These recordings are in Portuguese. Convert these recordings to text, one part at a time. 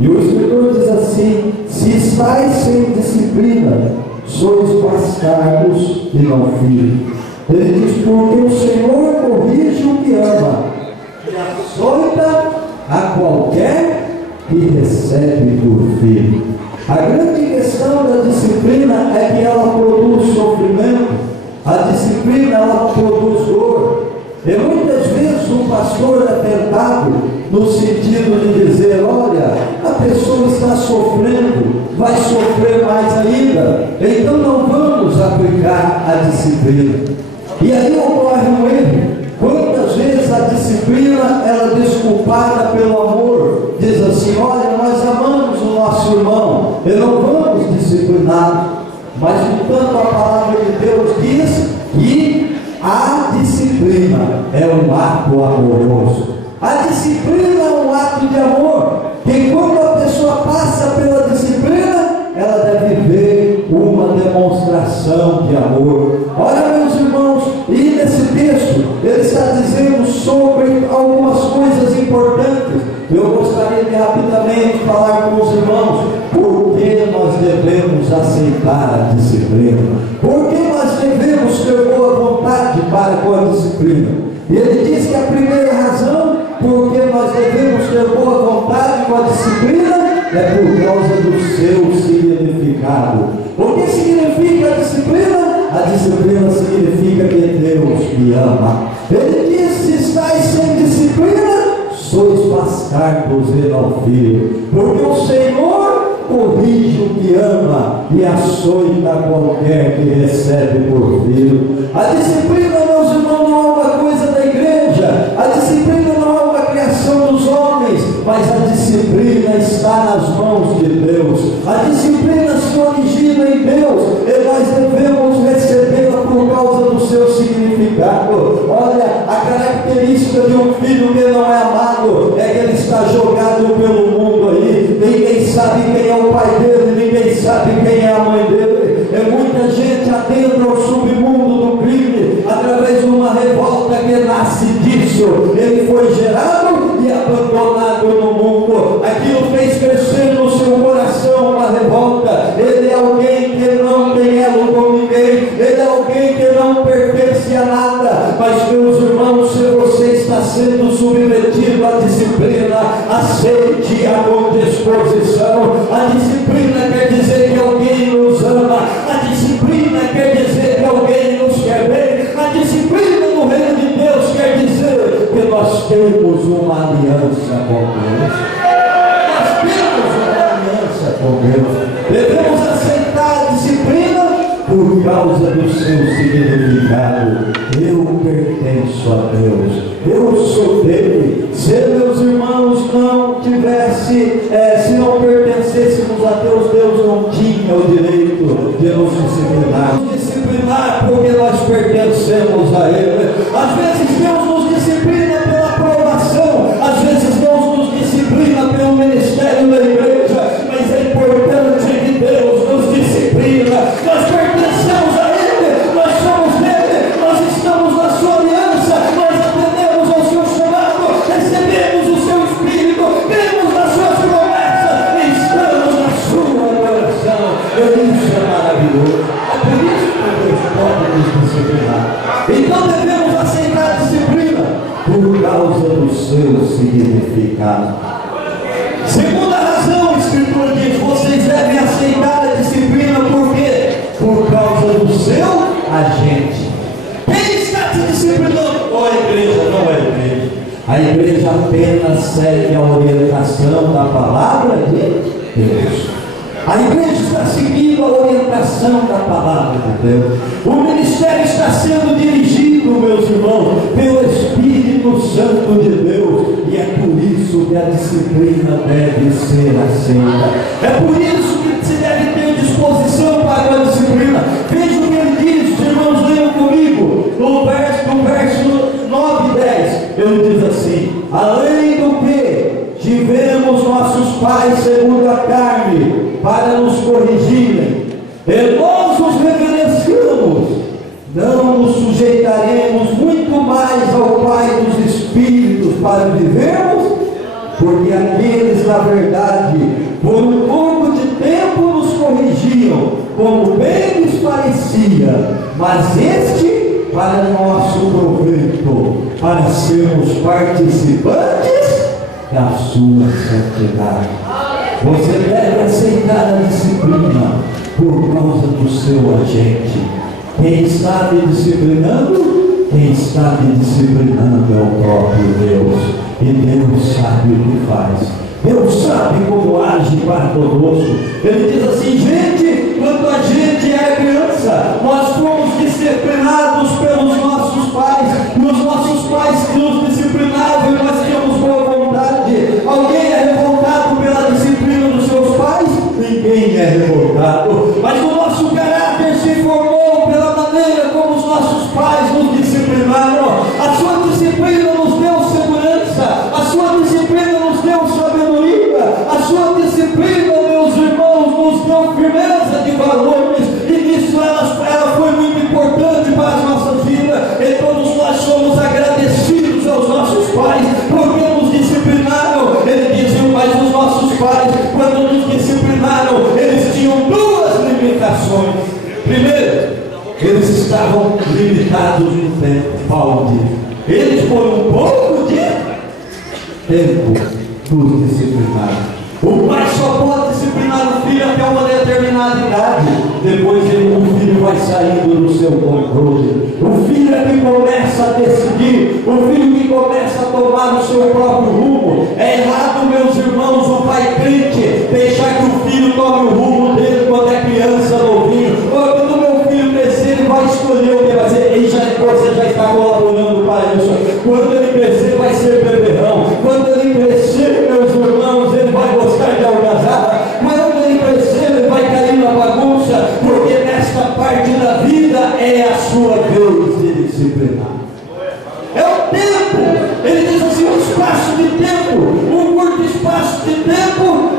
E o Escritor diz assim: se estáis sem disciplina, sois bastardos e não filhos. Ele diz: porque o Senhor corrige o que ama e açoita a qualquer que recebe por filho. A grande questão da disciplina é que ela produz sofrimento, a disciplina ela produz dor. E muitas vezes o pastor é tentado no sentido de dizer: olha, a pessoa está sofrendo, vai sofrer mais ainda, então não vamos aplicar a disciplina. E aí ocorre um erro. Quantas vezes a disciplina ela é desculpada pelo amor? Diz assim: olha, nós amamos o nosso irmão e não vamos disciplinar. Mas no entanto a palavra de Deus diz que a disciplina é um ato amoroso. A disciplina é um ato de amor, que quando a pessoa passa pela disciplina, ela deve ver uma demonstração de amor. Olha, meus irmãos, e nesse texto ele está dizendo sobre algumas coisas importantes. Eu gostaria de rapidamente falar com os irmãos por que nós devemos aceitar a disciplina, por que nós devemos ter boa vontade para com a disciplina. E ele diz que a primeira razão por que nós devemos ter boa vontade com a disciplina é por causa do seu significado. O que significa a disciplina? A disciplina significa que Deus me ama. Ele diz: se estáis sem disciplina, sois bastardos e não filhos, porque o Senhor corrige o que ama e açoita qualquer que recebe por filho. A disciplina, meus irmãos, não é uma coisa da igreja, a disciplina não é uma criação dos homens, mas a disciplina está nas mãos de Deus. A disciplina se origina em Deus e nós devemos recebê-la por causa do seu significado. Olha, a característica de um filho que não é amado é que ele está jogado pelo mundo aí, ninguém sabe quem é o pai dele, ninguém sabe quem é a mãe dele. É muita gente adentra ao submundo do crime através de uma revolta que nasce disso. Ele foi gerado e abandonado no mundo. Aquilo fez crescer no seu coração uma revolta. Ele é alguém que não tem elo com ninguém, ele é alguém que não pertence a nada. Mas, meus irmãos, se você está sendo submetido à disciplina, aceite a com disposição. A disciplina quer dizer que alguém nos ama, a disciplina quer dizer que alguém nos quer bem, a disciplina no reino de Deus quer dizer que nós temos uma aliança com Deus. Nós temos uma aliança com Deus. Devemos aceitar a disciplina por causa do seu significado. Eu pertenço a Deus, eu sou dele. Se meus irmãos não tivesse, se não pertencêssemos a Deus, Deus não tinha o direito de nos disciplinar. Nos disciplinar porque nós pertencemos a Ele. Às vezes Deus nos disciplina pela aprovação, às vezes Deus nos disciplina pelo ministério da igreja, mas é importante que Deus nos disciplina. Nós pertencemos a Ele, nós somos dele, nós estamos na sua aliança, nós atendemos ao seu chamado, recebemos o seu Espírito, cremos nas suas promessas e estamos na sua oração. Isso é maravilhoso. É por isso que Deus pode nos disciplinar. Então devemos aceitar a disciplina por causa do seu significado. Segunda razão, a Escritura diz: vocês devem aceitar a disciplina por quê? Por causa do seu agente. Quem está te disciplinando? Ou a igreja? Não é a igreja. A igreja apenas segue a orientação da palavra de Deus. A igreja está seguindo a orientação da palavra de Deus. O ministério está sendo dirigido, meus irmãos, pelo Espírito Santo de Deus. E é por isso que a disciplina deve ser aceita. É por isso que se deve ter disposição para a disciplina. Veja o que ele diz, irmãos, leiam comigo. No verso 9 e 10, ele diz assim: além do que tivemos nossos pais segundo a carne para nos corrigirem, e nós os reverenciamos, não nos sujeitaremos muito mais ao Pai dos Espíritos para vivermos? porque aqueles, na verdade, por um pouco de tempo nos corrigiam, como bem lhes parecia, mas este para nosso proveito, para sermos participantes da sua santidade. Você deve aceitar a disciplina por causa do seu agente. Quem está me disciplinando, quem está me disciplinando é o próprio Deus. E Deus sabe o que faz. Deus sabe como age para conosco. Ele diz assim: gente, quando a gente era criança, nós fomos disciplinados pelos nossos pais, e os nossos pais nos disciplinavam e nós tínhamos boa vontade. Alguém é revoltado pela disciplina dos seus pais? Ninguém é revoltado, mas o nosso caráter se formou pela maneira como os nossos pais nos disciplinaram. A sua disciplina nos deu segurança, a sua disciplina nos deu sabedoria, a sua disciplina, meus irmãos, nos deu firmeza de valores, e nisso ela foi muito importante para as nossas vidas, e todos nós somos agradecidos aos nossos pais, porque nos disciplinaram. Ele dizia: mas os nossos pais, quando nos disciplinaram, eles tinham duas limitações. Primeiro, eles estavam limitados no tempo. Paulo diz: eles por um pouco de tempo nos disciplinaram. O pai só pode disciplinar o filho até uma determinada idade. Depois o filho vai saindo do seu controle. O filho é que começa a decidir, o filho que começa a tomar o seu próprio rumo. É errado, meus irmãos, o pai crente deixar que o filho tome o rumo dele quando é criança, novinho. Quando o meu filho crescer, ele vai escolher o que vai ser. Você já está colaborando para isso. Quando ele crescer, vai ser beberrão. Quando ele crescer, meus irmãos, ele vai gostar de algazarra. Quando ele crescer, ele vai cair na bagunça, porque nesta parte da vida é a sua vez de disciplinar. É o tempo. Ele diz assim: um espaço de tempo, um curto espaço de tempo,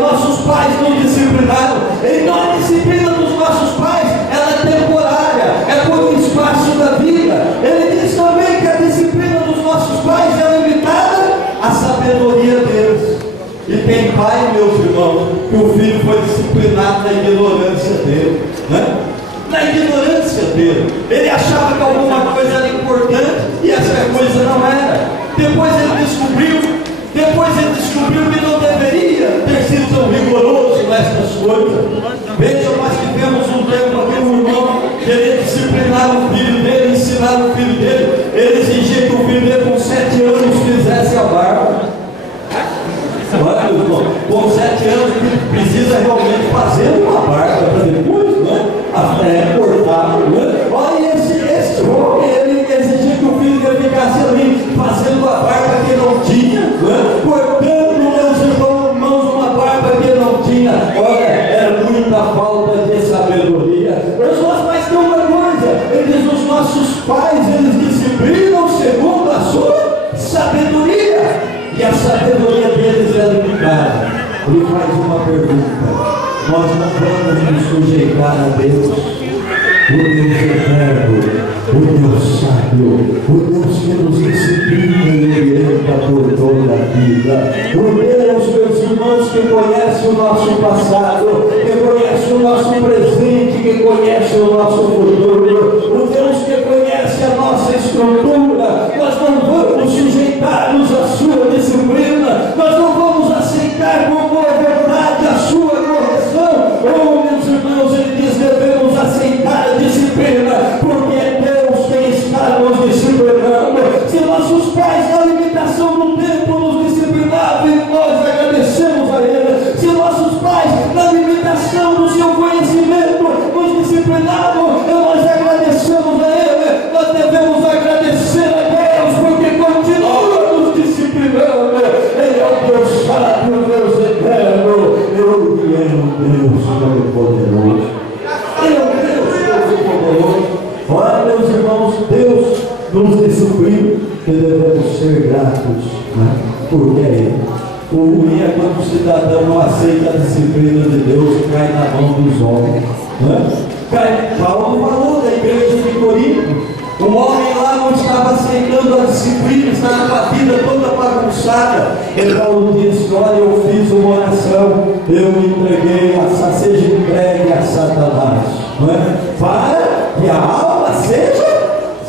nossos pais nos disciplinaram. Então a disciplina dos nossos pais, ela é temporária, é por um espaço da vida. Ele diz também que a disciplina dos nossos pais é limitada à sabedoria deles. E tem pai, meus irmãos, que o filho foi disciplinado na ignorância dele, né? Na ignorância dele. Ele achava que alguma coisa era importante e essa coisa não era. Depois ele descobriu que não deveria ter sido tão rigoroso nessas coisas. Veja, nós tivemos um tempo aqui, um irmão queria disciplinar o filho dele, ensinar o filho dele. Ele exigia que o filho dele com 7 anos fizesse a barba. Olha, meu irmão, com 7 anos precisa realmente fazer uma barba para depois, né? Até cortar, né? Olha, esse homem, ele exigia que o filho dele ficasse ali fazendo a barba que não tinha, né? Cortando, meus irmãos, uma barba que não tinha. Olha, era muita falta de sabedoria. Mas tem uma coisa, ele diz: os nossos pais, eles disciplinam segundo a sua sabedoria. E a sabedoria deles é limitada. Ele faz uma pergunta: nós não vamos nos sujeitar a Deus, o Deus eterno, o Deus sábio, o Deus que nos disciplina e orienta por toda a vida, o Deus, meus irmãos, que conhece o nosso passado, que conhece o nosso presente, que conhece o nosso futuro, o Deus que conhece a nossa estrutura. Nós não vamos sujeitar-nos à sua disciplina, nós não vamos aceitar com boa vontade a sua correção. Oh, meus irmãos, ele diz: devemos aceitar a disciplina, porque é Deus quem está nos disciplinando. Se nossos pais, na limitação do tempo, nos disciplinavam, e nós agradecemos a Ele. Se nossos pais, na limitação do seu conhecimento, nos disciplinavam, nós agradecemos a Ele. Nós devemos agradecer a Deus, porque continua nos disciplinando. Ele é o Deus sábio, o Deus eterno. Ele é o Deus todo-poderoso. Ele é o Deus todo-poderoso. Olha, meus irmãos, Deus nos disciplina, que devemos ser gratos, né? Porque é Ele. O ruim é quando o cidadão não aceita a disciplina de Deus e cai na mão dos homens, né? Paulo falou da igreja de Corinto: O homem lá não estava aceitando a disciplina, estava com a vida toda bagunçada. Ele Paulo disse: olha, eu fiz uma oração, eu me entreguei, seja entregue a Satanás, não é? Para que a alma seja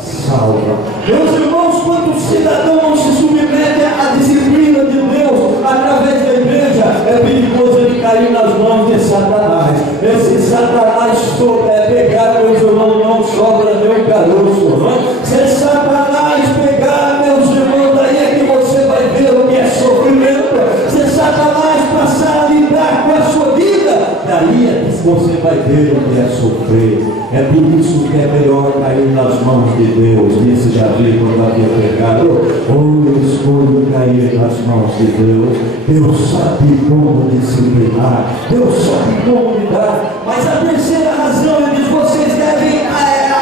salva. Meus irmãos, quando o cidadão não se submete à disciplina de Deus através da igreja, é perigoso ele cair nas mãos de Satanás. Esse Satanás souber pegar, meus irmãos, não sobra nem um caroço, não é? Se Satanás pegar, meus irmãos, daí é que você vai ver o que é sofrimento. Se Satanás passar a lidar com a sua vida, daí é que você vai ver o que é sofrer. É por isso que é melhor cair nas mãos de Deus, disse Davi quando havia pecado. Eu escolho cair nas mãos de Deus. Deus sabe como disciplinar, Deus sabe como lidar. Mas a terceira razão, ele diz: vocês devem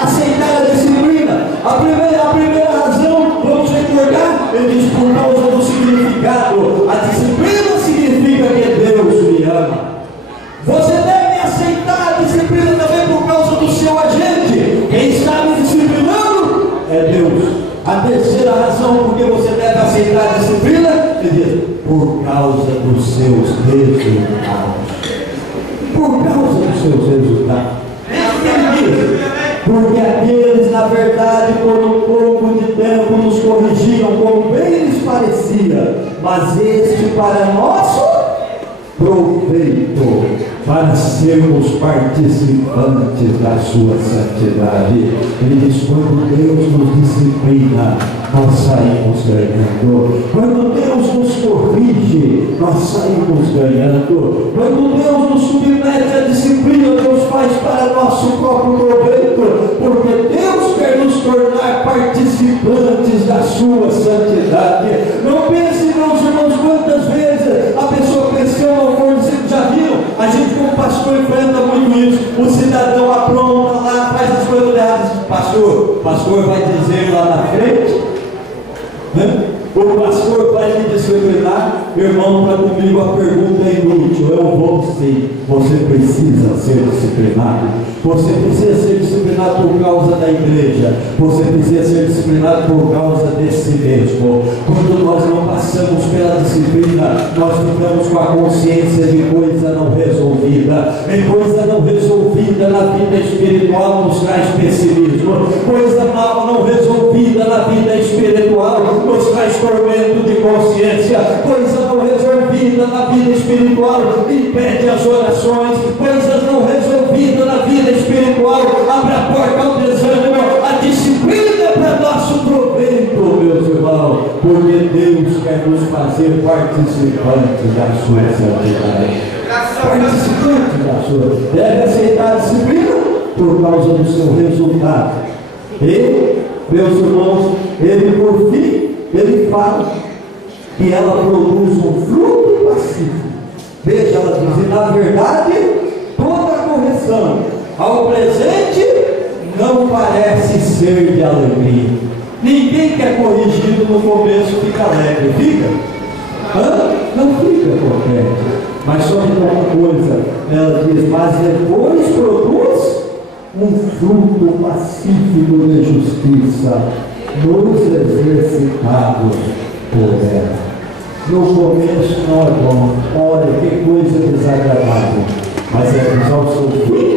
aceitar a disciplina. A primeira razão, vamos recordar, ele diz: por causa do significado. A disciplina significa que Deus me ama. Você deve aceitar a disciplina também por causa do seu agente. Quem está me disciplinando é Deus. A terceira razão por que você deve aceitar a disciplina, ele diz: por causa dos seus resultados. Por causa dos seus resultados. Porque aqueles, na verdade, por um pouco de tempo nos corrigiram como bem lhes parecia, mas este para nosso proveito, para sermos participantes da sua santidade. Ele diz: quando Deus nos disciplina, nós saímos ganhando. Quando Deus nos corrige, nós saímos ganhando. Quando Deus nos submete à disciplina, Deus faz para nosso próprio proveito, porque Deus quer nos tornar participantes da sua santidade. Não pense, meus irmãos, quantas vezes a pessoa cristã, vocês já viram, a gente como pastor enfrenta muito isso. O cidadão apronta lá, faz as coisas erradas. O pastor vai dizer lá na frente, né? O pastor vai me disciplinar. Irmão, para comigo a pergunta é inútil. Eu vou sim. Você precisa ser disciplinado. Você precisa ser disciplinado por causa da igreja. Você precisa ser disciplinado por causa de si mesmo. Quando nós não passamos pela disciplina, nós ficamos com a consciência de coisa não resolvida. E coisa não resolvida na vida espiritual nos traz pessimismo. Coisa mal não resolvida na vida espiritual nos traz tormento de consciência. Coisa não resolvida na vida espiritual impede as orações. Coisas não resolvidas na vida espiritual abre a porta ao desânimo. A disciplina é para nosso proveito, meus irmãos, porque Deus quer nos fazer participantes da sua santidade. Participantes da sua. Deve aceitar a disciplina por causa do seu resultado. E, meus irmãos, ele por fim, ele fala que ela produz um fruto pacífico. Veja, ela diz: e na verdade, toda correção ao presente não parece ser de alegria. Ninguém que é corrigido no começo fica alegre, fica? Não fica contente. Mas só de uma coisa, ela diz: mas depois produz um fruto pacífico de justiça nos exercitados por ela. No começo não é bom, olha que coisa desagradável, mas é ao seu fim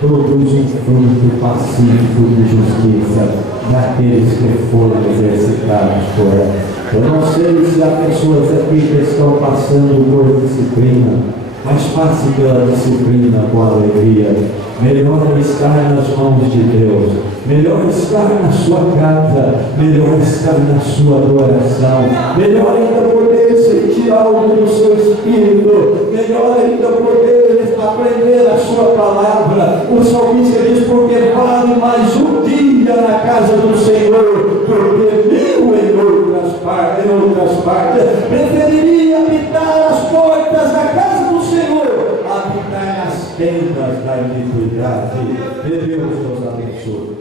produz um fruto pacífico de justiça daqueles que foram exercitados por ela. Eu não sei se há pessoas aqui que estão passando por disciplina, mas passe pela disciplina com alegria. Melhor estar nas mãos de Deus, melhor estar na sua casa, melhor estar na sua adoração, melhor ainda poder sentir algo do seu espírito, melhor ainda poder aprender a sua palavra. O salmista diz: porque vale mais um dia na casa do Senhor, porque mil em outras partes. Preferiria habitar as portas da casa do Senhor, habitar nas tendas da iniquidade. Que Deus nos abençoe.